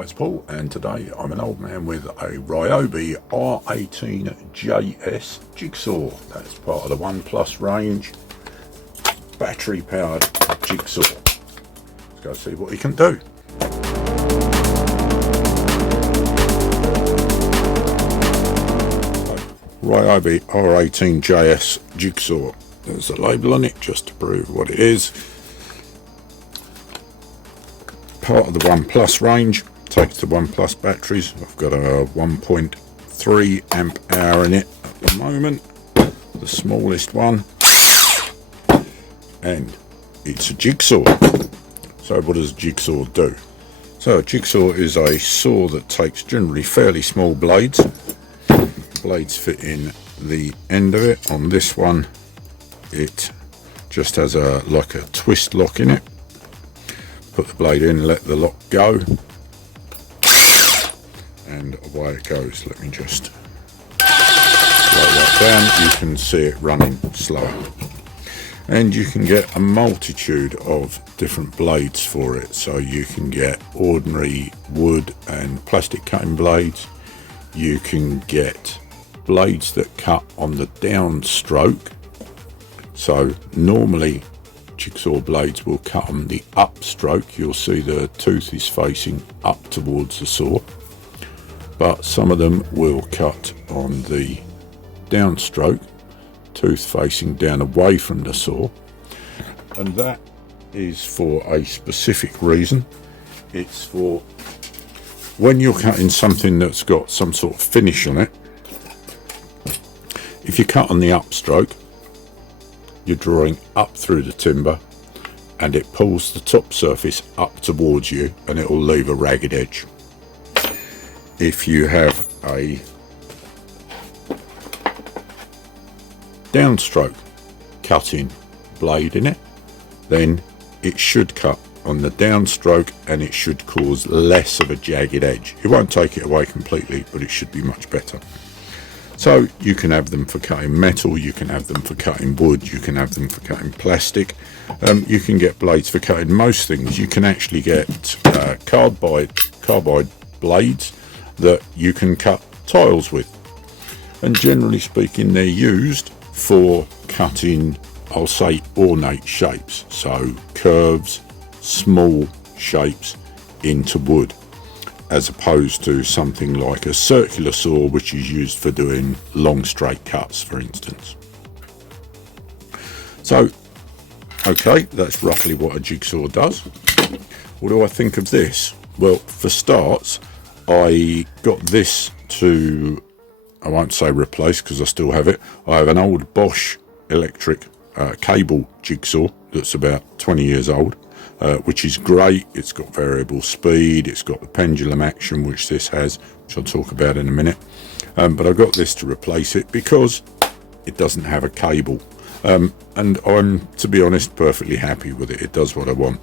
Hi, it's Paul, and today I'm an old man with a Ryobi R18JS Jigsaw. That's part of the One Plus range, battery powered jigsaw. Let's go see what he can do. Ryobi R18JS Jigsaw. There's a label on it just to prove what it is. Part of the One Plus range, takes the One Plus batteries. I've got a 1.3 amp hour in it at the moment, the smallest one, and it's a jigsaw. So what does a jigsaw do? So a jigsaw is a saw that takes generally fairly small blades. Blades fit in the end of it. On this one it just has like a twist lock in it. Put the blade in, let the lock go, and away it goes. Let me just slow that down. You can see it running slow, and you can get a multitude of different blades for it. So you can get ordinary wood and plastic cutting blades. You can get blades that cut on the downstroke. So normally jigsaw blades will cut on the upstroke. You'll see the tooth is facing up towards the saw, but some of them will cut on the downstroke, tooth facing down away from the saw, and that is for a specific reason. It's for when you're cutting something that's got some sort of finish on it. If you cut on the upstroke, you're drawing up through the timber and it pulls the top surface up towards you and it will leave a ragged edge. If you have a downstroke cutting blade in it, then it should cut on the downstroke and it should cause less of a jagged edge. It won't take it away completely, but it should be much better. So you can have them for cutting metal, you can have them for cutting wood, you can have them for cutting plastic. You can get blades for cutting most things. You can actually get carbide blades that you can cut tiles with. And generally speaking, they're used for cutting, I'll say, ornate shapes. So curves, small shapes into wood, as opposed to something like a circular saw, which is used for doing long straight cuts, for instance. So, okay, that's roughly what a jigsaw does. What do I think of this? Well, for starts, I got this to, I won't say replace because I still have it. I have an old Bosch electric cable jigsaw that's about 20 years old. Which is great. It's got variable speed, it's got the pendulum action, which this has, which I'll talk about in a minute. But I got this to replace it because it doesn't have a cable. And I'm, to be honest, perfectly happy with it. It does what I want.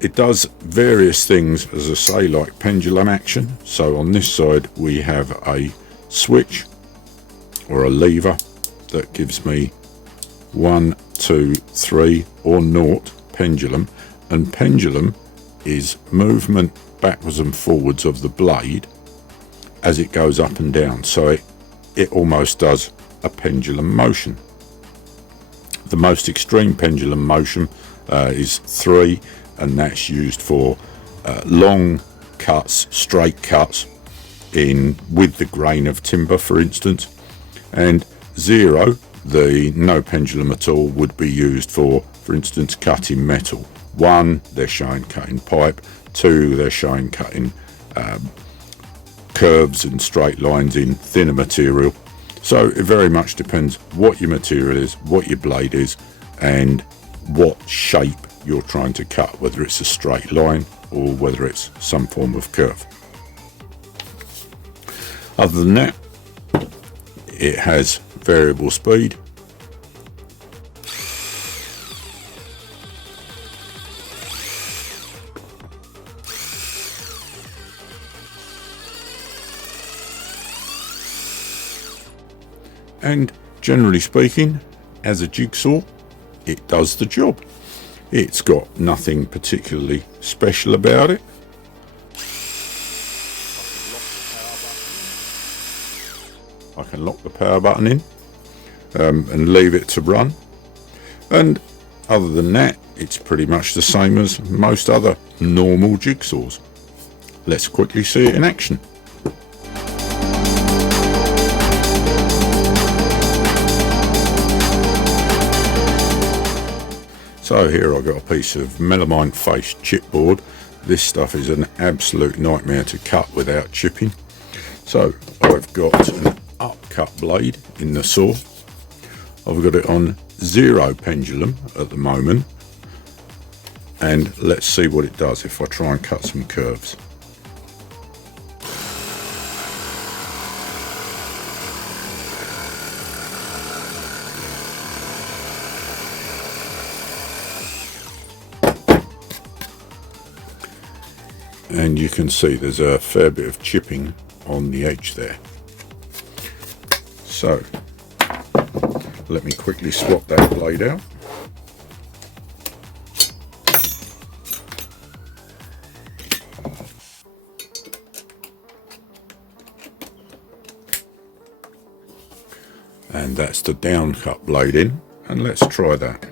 It does various things, as I say, like pendulum action. So on this side we have a switch or a lever that gives me 1, 2, 3 or naught pendulum, and pendulum is movement backwards and forwards of the blade as it goes up and down. So it almost does a pendulum motion. The most extreme pendulum motion is 3, and that's used for long cuts, straight cuts in with the grain of timber, for instance. And 0, the no pendulum at all, would be used for instance, cutting metal. 1, they're showing cutting pipe. 2, they're showing cutting curves and straight lines in thinner material. So it very much depends what your material is, what your blade is, and what shape you're trying to cut, whether it's a straight line or whether it's some form of curve. Other than that, it has variable speed. And generally speaking, as a jigsaw, it does the job. It's got nothing particularly special about it. can lock the power button in and leave it to run. And other than that, it's pretty much the same as most other normal jigsaws. Let's quickly see it in action. So here I've got a piece of melamine faced chipboard. This stuff is an absolute nightmare to cut without chipping. So I've got an upcut blade in the saw. I've got it on 0 pendulum at the moment, and let's see what it does if I try and cut some curves. And you can see there's a fair bit of chipping on the edge there. So let me quickly swap that blade out. And that's the down cut blade in, and let's try that.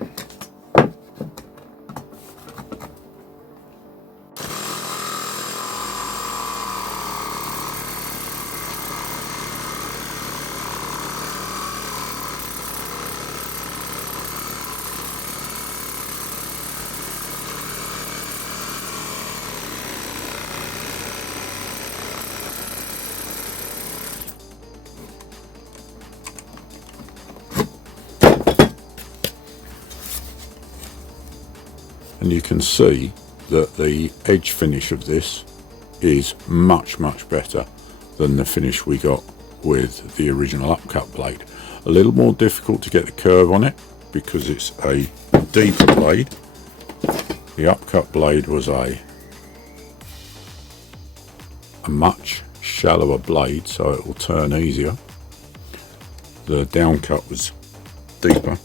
And you can see that the edge finish of this is much better than the finish we got with the original upcut blade. A little more difficult to get the curve on it because it's a deeper blade. The upcut blade was a much shallower blade, so it will turn easier. The downcut was deeper,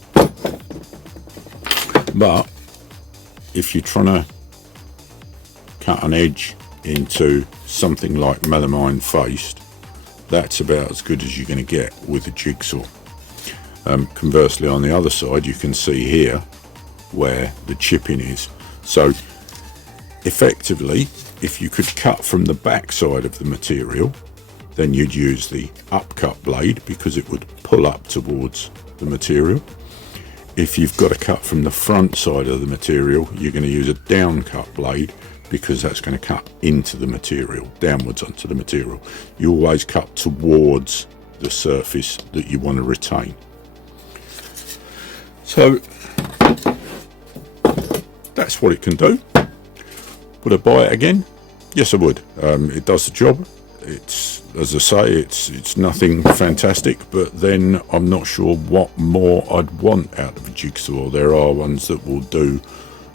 but if you're trying to cut an edge into something like melamine faced, that's about as good as you're going to get with a jigsaw. Conversely, on the other side, you can see here where the chipping is. So effectively, if you could cut from the back side of the material, then you'd use the upcut blade because it would pull up towards the material. If you've got to cut from the front side of the material, you're going to use a down cut blade because that's going to cut into the material, downwards onto the material. You always cut towards the surface that you want to retain. So that's what it can do. Would I buy it again? Yes, I would. It does the job. It's, as I say, it's nothing fantastic, but then I'm not sure what more I'd want out of a jigsaw. There are ones that will do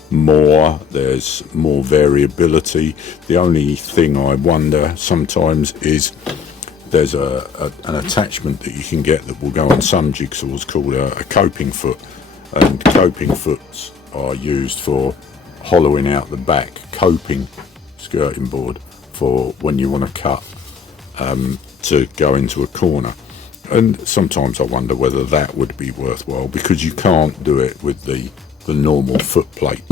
more, there's more variability. The only thing I wonder sometimes is there's an attachment that you can get that will go on some jigsaws called a coping foot, and coping foots are used for hollowing out the back coping skirting board for when you want to cut to go into a corner. And sometimes I wonder whether that would be worthwhile, because you can't do it with the normal foot plate.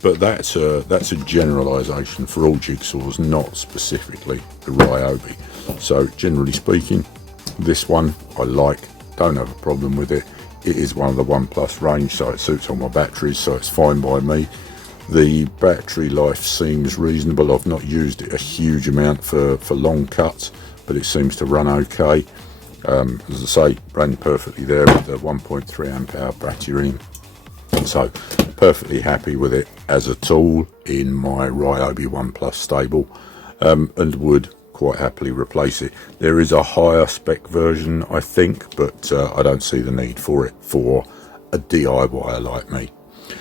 But that's a generalisation for all jigsaws, not specifically the Ryobi. So generally speaking, this one I like, don't have a problem with it. It is one of the 1 Plus range, so it suits all my batteries, so it's fine by me. The battery life seems reasonable. I've not used it a huge amount for long cuts, but it seems to run okay. As I say, ran perfectly there with the 1.3 amp hour battery in. So perfectly happy with it as a tool in my Ryobi 1 Plus stable, and would quite happily replace it. There is a higher spec version, I think, but I don't see the need for it for a DIYer like me.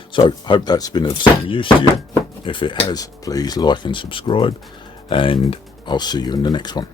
So hope that's been of some use to you. If it has, please like and subscribe, and I'll see you in the next one.